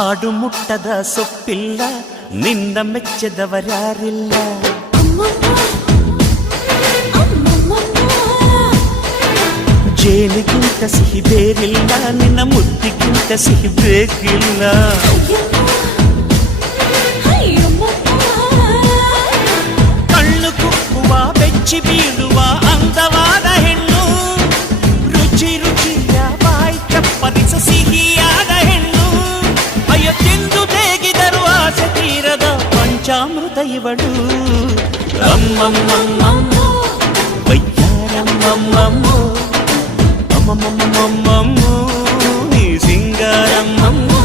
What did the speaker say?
ಹಾಡು ಮುಟ್ಟದ ಸೊಪ್ಪಿಲ್ಲ, ನಿನ್ನ ಮೆಚ್ಚದವರ್ಯಾರಿಲ್ಲ. ಜೇನಿಗಿಂತ ಸಿಹಿ ಬೇರಿಲ್ಲ, ನಿನ್ನ ಮುದ್ದಿಗಿಂತ ಸಿಹಿ ಬೇಕಿಲ್ಲ. ಕಣ್ಣು ಕುಕ್ಕುವ ಬೆಚ್ಚಿ ಬೀಳುವ ಅಂದವಾದ ಹೆಣ್ಣು, ರುಚಿ ರುಚಿಯ ಬಾಯಿ ಚಪ್ಪರಿಸ ಸಿಹಿಯಾದ ಹೆಣ್ಣು. ಅಯ್ಯೋ ತಿಂದು ಬೇಗಿದರು ಆಸೆ ತೀರದ ಪಂಚಾಮೃತ ಇವಳು. ಅಮ್ಮಮ್ಮಮ್ಮಮ್ಮೋ ವಯ್ಯಾರಮ್ಮಮ್ಮಮ್ಮೋ ಅಮ್ಮಮ್ಮಮ್ಮಮ್ಮೋ ನೀ ಸಿಂಗಾರಮ್ಮಮ್ಮೋ.